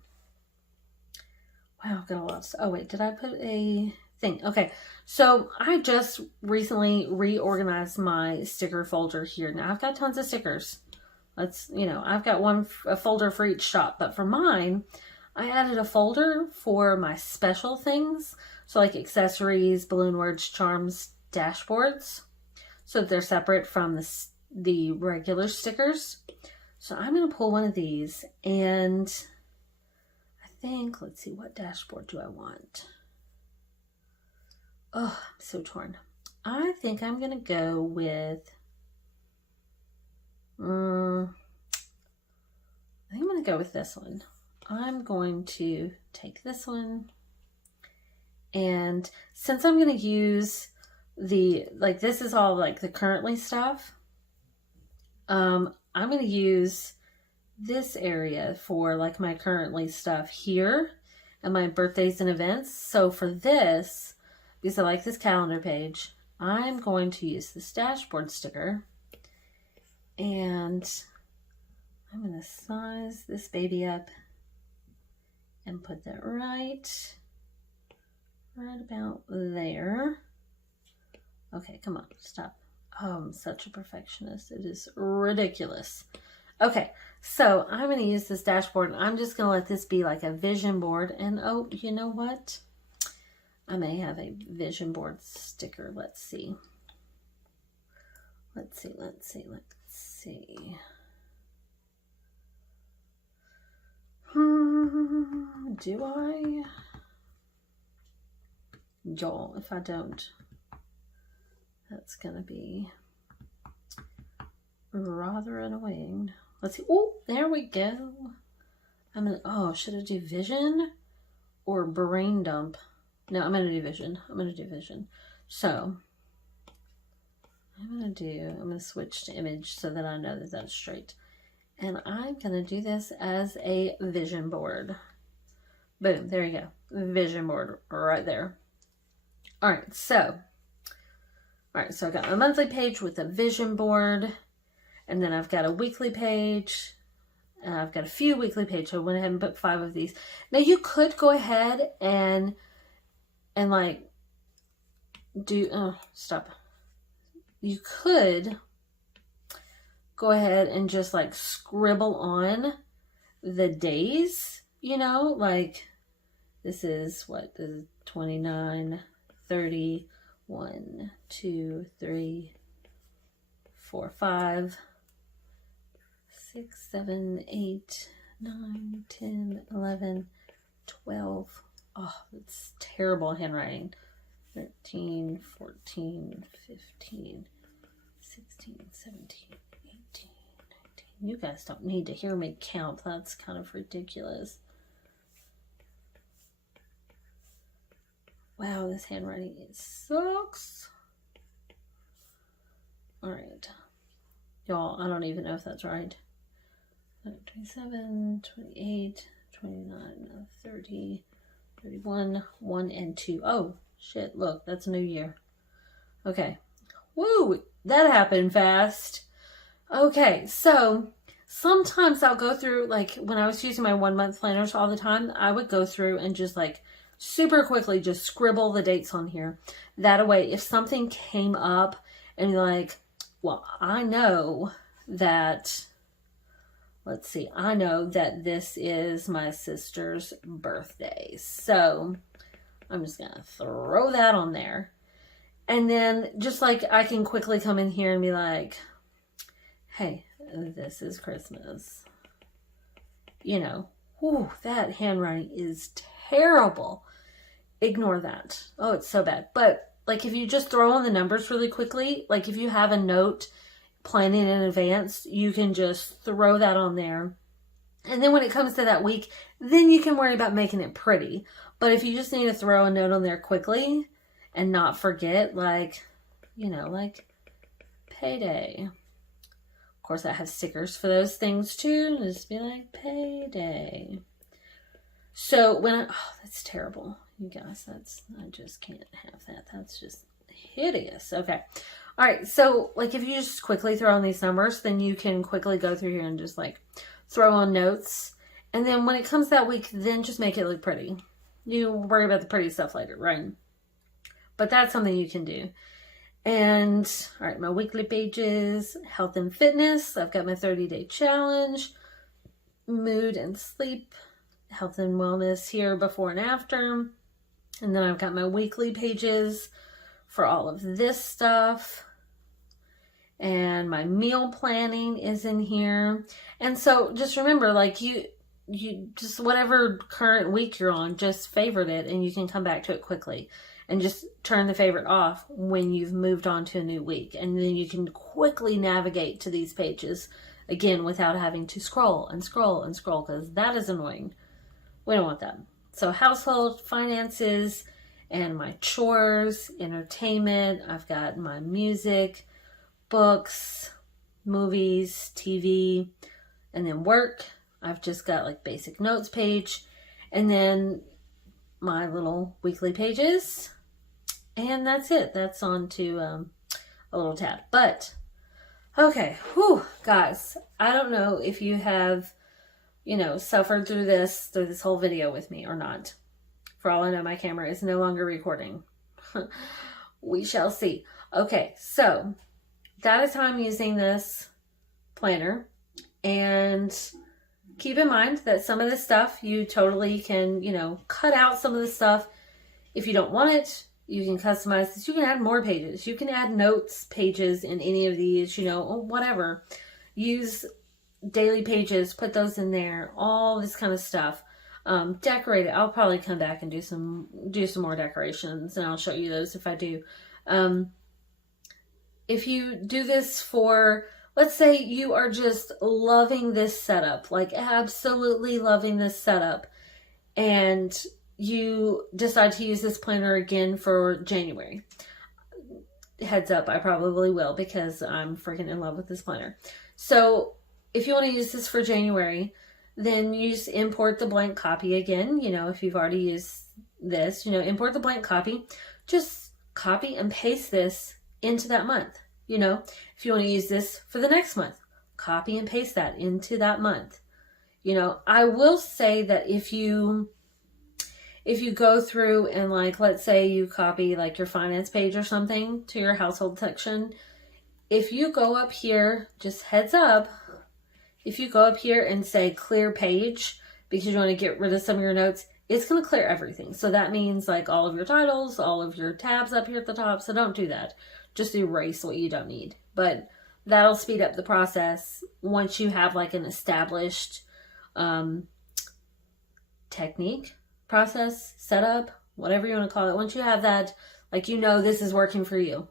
wow, I've got a lot of stuff. Oh wait, did I put a thing? Okay, so I just recently reorganized my sticker folder here. Now I've got tons of stickers. I've got a folder for each shop, but for mine, I added a folder for my special things. So like accessories, balloon words, charms, dashboards. So that they're separate from the regular stickers. So I'm going to pull one of these, and I think, let's see, what dashboard do I want? Oh, I'm so torn. I think I'm going to go with, I think I'm going to go with this one. I'm going to take this one, and since I'm going to use this is all like the currently stuff, I'm going to use this area for like my currently stuff here and my birthdays and events. So for this, because I like this calendar page, I'm going to use this dashboard sticker, and I'm going to size this baby up and put that right about there. Okay, come on, stop. Oh, I'm such a perfectionist. It is ridiculous. Okay, so I'm going to use this dashboard, and I'm just going to let this be like a vision board. And oh, you know what? I may have a vision board sticker. Let's see. Let's see. Do I? Y'all, if I don't, that's going to be rather annoying. Let's see. Oh, there we go. Should I do vision or brain dump? No, I'm going to do vision. So I'm going to switch to image so that I know that that's straight. And I'm going to do this as a vision board. Boom, there you go. Vision board right there. All right, so I got a monthly page with a vision board, and then I've got a weekly page, and I've got a few weekly pages. I went ahead and put 5 of these. Now you could go ahead and like do, you could go ahead and just like scribble on the days, like this is what, the 29, 30, 1, 2, 3, 4, 5, 6, 7, 8, 9, 10, 11, 12. Oh, that's terrible handwriting. 13, 14, 15, 16, 17, 18, 19. You guys don't need to hear me count. That's kind of ridiculous. Wow, this handwriting, it sucks. All right. Y'all, I don't even know if that's right. 27, 28, 29, 30, 31, 1, and 2. Oh, shit, look, that's a new year. Okay. Woo, that happened fast. Okay, so sometimes I'll go through, like when I was using my 1 month planners all the time, I would go through and just like super quickly just scribble the dates on here. That way, if something came up and you're like, well, I know that, let's see, I know that this is my sister's birthday. So I'm just going to throw that on there. And then just like I can quickly come in here and be like, hey, this is Christmas. Whew, that handwriting is terrible. Ignore that. Oh, it's so bad. But like if you just throw on the numbers really quickly, like if you have a note planning in advance, you can just throw that on there. And then when it comes to that week, then you can worry about making it pretty. But if you just need to throw a note on there quickly and not forget, like, you know, like payday. Of course, I have stickers for those things too. Just be like payday. So when oh, that's terrible. You guys, I just can't have that. That's just hideous. Okay. All right. So like if you just quickly throw on these numbers, then you can quickly go through here and just like throw on notes. And then when it comes that week, then just make it look pretty. You worry about the pretty stuff later, right? But that's something you can do. And all right, my weekly pages, health and fitness. I've got my 30-day challenge, mood and sleep, health and wellness here before and after. And then I've got my weekly pages for all of this stuff. And my meal planning is in here. And so just remember, like you just whatever current week you're on, just favorite it and you can come back to it quickly. And just turn the favorite off when you've moved on to a new week. And then you can quickly navigate to these pages again without having to scroll and scroll and scroll, because that is annoying. We don't want that. So household, finances, and my chores, entertainment. I've got my music, books, movies, TV, and then work. I've just got like basic notes page, and then my little weekly pages. And that's it. That's on to a little tab. But, okay, whew, guys, I don't know if you have, you know, suffered through this whole video with me or not. For all I know, my camera is no longer recording. We shall see. Okay, so that is how I'm using this planner. And keep in mind that some of this stuff you totally can, you know, cut out some of the stuff if you don't want it. You can customize this. You can add more pages. You can add notes pages in any of these, you know, whatever. Use daily pages, put those in there, all this kind of stuff. Decorate it. I'll probably come back and do some more decorations, and I'll show you those if I do. If you do this for, let's say you are just loving this setup, like absolutely loving this setup, and you decide to use this planner again for January. Heads up, I probably will, because I'm freaking in love with this planner. So if you want to use this for January, then you just import the blank copy again. You know, if you've already used this, you know, import the blank copy. Just copy and paste this into that month. You know, if you want to use this for the next month, copy and paste that into that month. You know, I will say that if you go through and, like, let's say you copy like your finance page or something to your household section, if you go up here, just heads up, if you go up here and say clear page because you want to get rid of some of your notes, it's going to clear everything. So that means like all of your titles, all of your tabs up here at the top. So don't do that. Just erase what you don't need. But that'll speed up the process once you have like an established technique, process, setup, whatever you want to call it. Once you have that, like, you know, this is working for you.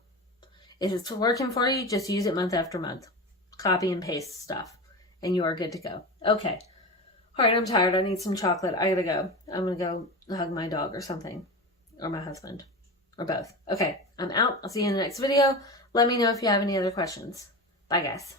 If it's working for you, just use it month after month. Copy and paste stuff, and you are good to go. Okay. All right, I'm tired. I need some chocolate. I gotta go. I'm gonna go hug my dog or something, or my husband, or both. Okay, I'm out. I'll see you in the next video. Let me know if you have any other questions. Bye, guys.